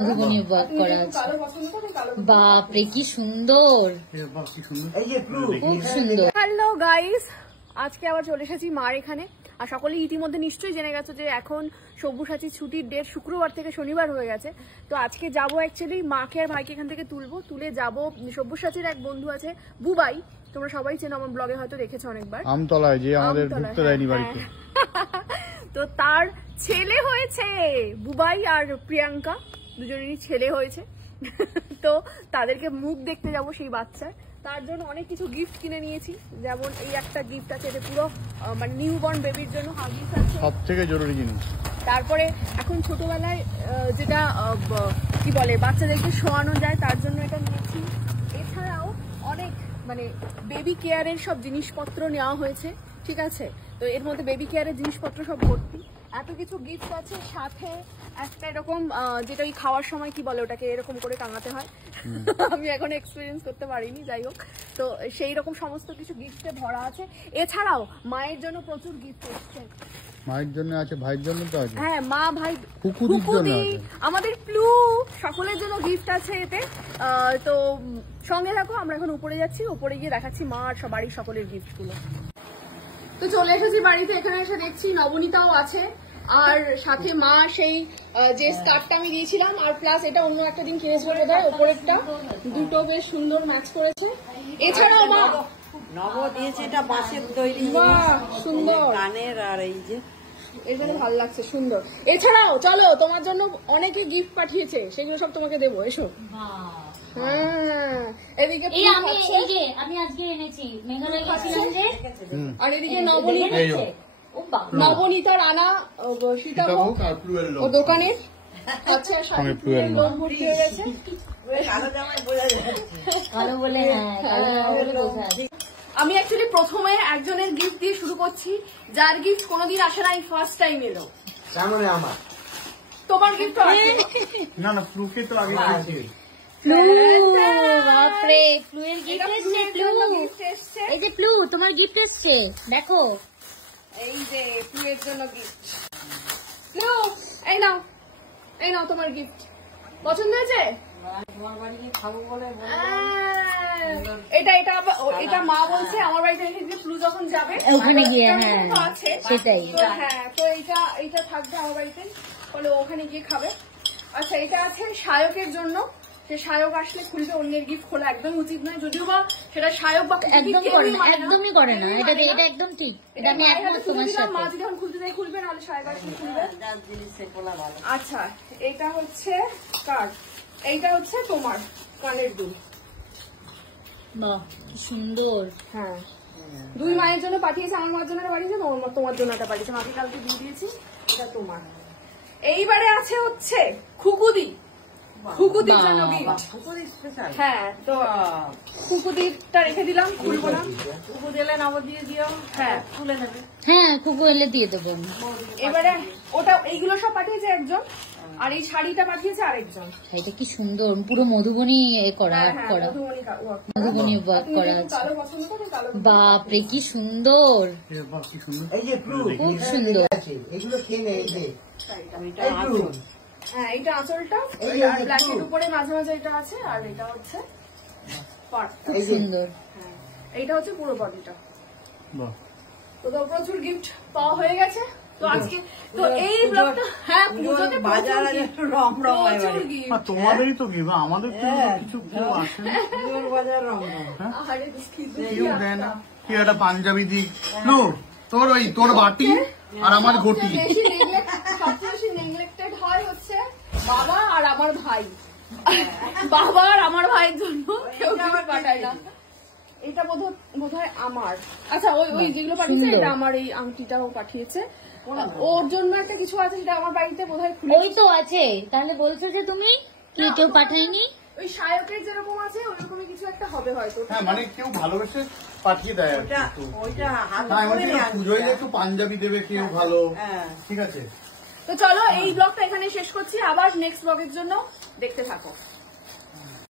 Madhubani work করা আছে। বাপরে কি সুন্দর, খুব সুন্দর। হ্যালো গাইস, আজকে আবার চলে এসেছি মার এখানে। আর সকলেই ইতিমধ্যে নিশ্চয়ই জেনে গেছো যে এখন সব্যসাচীর ছুটির ডেট শুক্রবার থেকে শনিবার হয়ে গেছে। তো আজকে যাবো অ্যাকচুয়ালি মাকে আর ভাইকে এখান থেকে তুলে যাবো। সব্যসাচীর এক বন্ধু আছে বুবাই, তোমরা সবাই চেনো, আমার ব্লগে হয়তো দেখেছো অনেকবার, আমতলায় যে আমাদের ঢুকতে দেয়নি বাড়িতে। তো তার ছেলে হয়েছে, বুবাই আর প্রিয়াঙ্কা দুজনেরই ছেলে হয়েছে। তো তাদেরকে মুখ দেখতে যাবো সেই বাচ্চার, তার জন্য অনেক কিছু গিফট কিনে নিয়েছি। যেমন এই একটা গিফট আছে, এটা পুরো মানে নিউ বর্ন বেবির জন্য হাগিস আছে, সবথেকে জরুরি জিনিস। তারপরে এখন ছোটবেলায় যেটা কি বলে বাচ্চাদেরকে শোয়ানো যায়, তার জন্য এটা নিয়েছি। এছাড়াও অনেক মানে বেবি কেয়ারের সব জিনিসপত্র নেওয়া হয়েছে, ঠিক আছে। তো এর মধ্যে বেবি কেয়ারের জিনিসপত্র সব ভর্তি, এত কিছু গিফট আছে। সাথে একটা এরকম যেটা ওই খাওয়ার সময় কি বলে ওটাকে এরকম করে টাঙাতে হয়, আমি এখন এক্সপিরিয়েন্স করতে পারিনি, যাই হোক। তো সেই রকম সমস্ত কিছু গিফটে ভরা আছে। এছাড়াও মায়ের জন্য প্রচুর গিফট এসছে। মায়ের জন্য আছে, ভাইয়ের জন্য তো আছে। হ্যাঁ, মা ভাই কুকুদি, আমাদের প্লু, সকলের জন্য গিফট আছে এতে। তো সঙ্গে থাকো, আমরা এখন উপরে যাচ্ছি, উপরে গিয়ে দেখাচ্ছি মা আর বাড়ির সকলের গিফট গুলো। তো চলে এসেছি বাড়িতে, এখানে এসে দেখছি নবনীতাও আছে, আর সাথে মা সেই যে স্কার্টটা আমি দিয়েছিলাম, আর প্লাস এটা অন্য একটা দিন কিনেছিল বোধহয়, ওপরেরটা দুটো বেশ সুন্দর ম্যাচ করেছে। এছাড়াও মা নব দিয়েছে এটা বাঁশের তৈরি, সুন্দর কানের, আর এই যে এর জন্য ভালো লাগছে, সুন্দর। এছাড়াও চলো, তোমার জন্য অনেকে গিফট পাঠিয়েছে, সেগুলো সব তোমাকে দেবো, এসো। এদিকে আমি আজকে এনেছি মেঘালয় গেছিলাম যে, আর এদিকে নবনীতার আনা সীতাভোগ ও দোকানে আচ্ছা লোক ভর্তি হয়ে গেছে। আমি অ্যাকচুয়ালি প্রথমে একজনের গিফট দিয়ে শুরু করছি, যার গিফট কোনোদিন আসে না, এই ফার্স্ট টাইম এলো। আমার তোমার গিফট আছে না না, ফ্লুকে তো আগে বাপরে প্লুয়ের গিফট এসছে। এই যে প্লু, তোমার গিফট এসছে, দেখো এই যে প্লুয়ের জন্য গিফট। প্লু, এই নাও, এই নাও তোমার গিফট। পছন্দ হয়েছে? এটা মা বলছে আমার বাড়িতে রেখে দিয়ে প্লু যখন যাবে ওখানে গিয়ে, হ্যাঁ সেটাই। হ্যাঁ, তো এইটা থাকবে আমার বাড়িতে, বলে ওখানে গিয়ে খাবে। আচ্ছা, এটা আছে সায়কের জন্য, সে সায়ক আসলে খুলবে, অন্যের গিফট খোলা একদম উচিত নয়, যদিও বা সেটা সায়ক বা একদমই করে না, এটা একদম ঠিক, এটা আমি একমত তোমার সাথে। মা যখন খুলতে চাই খুলবে, নাহলে সায়ক আসলে খুলবে। আচ্ছা, এটা হচ্ছে কার, এইটা হচ্ছে তোমার কানের দুল। বাহ কি সুন্দর। হ্যাঁ, দুই মায়ের জন্য পাঠিয়েছে, আমার মার জন্য পাঠিয়েছে, তোমার জন্য একটা পাঠিয়েছে, মাকে কালকে দিয়ে দিয়েছি, এটা তোমার। এইবারে আছে হচ্ছে খুকুদি, খুকুদির জন্য গিফট। হ্যাঁ, তো খুকুদিরটা রেখে দিলাম, খুলবো না, খুকুদি এলে নব দিয়ে দিও। হ্যাঁ, খুলে নেবে। হ্যাঁ, খুকু এলে দিয়ে দেবো। এবারে ওটা এইগুলো সব পাঠিয়েছে একজন, আর এই শাড়িটা পাঠিয়েছে আরেকজন। এটা কি সুন্দর, পুরো মধুবনী করা, মধুবনী ওয়ার্ক করা আছে। বাপরে কি সুন্দর, খুব সুন্দর। হ্যাঁ, এইটা আঁচলটা, ব্ল্যাকের উপরে মাঝে মাঝে এটা আছে, আর এটা হচ্ছে খুব সুন্দর। হ্যাঁ, এইটা হচ্ছে পুরো বডিটা। তো প্রচুর গিফট পাওয়া হয়ে গেছে। তো আজকে তো এই ব্লগটা, হ্যাঁ পুজোতে বাজার একটু রং রং হয়, তোমাদেরই তো গিফট, আমাদের তো কিছু কেউ আসে না। বাজার রং আরে কেউ দেয় না। কি একটা পাঞ্জাবি দিক, নো তোর ওই তোর বাটি আর আমার ঘটি। সবচেয়ে বেশি নেগলেক্টেড হয় হচ্ছে বাবা আর আমার ভাই, বাবা আর আমার ভাইয়ের জন্য কেউ গিফট পাঠায় না। এটা বোধহয় আমার, আচ্ছা ওই যেগুলো পাঠিয়েছে, এটা আমার এই আংটিটাও পাঠিয়েছে, ওর জন্য একটা কিছু আছে যেটা আমার বাড়িতে বোধহয় ওই তো আছে। তাহলে বলছো যে তুমি কেউ পাঠায়নি, ওই সায়কের যেরকম আছে ওরকমই কিছু একটা হবে হয়তো। হ্যাঁ, মানে কেউ ভালোবেসে পাঠিয়ে দেয়, পুজোয় একটু পাঞ্জাবি দেবে কেউ ভালো, ঠিক আছে। তো চলো এই ব্লগটা এখানে শেষ করছি, আবার নেক্সট ব্লগের জন্য দেখতে থাকো।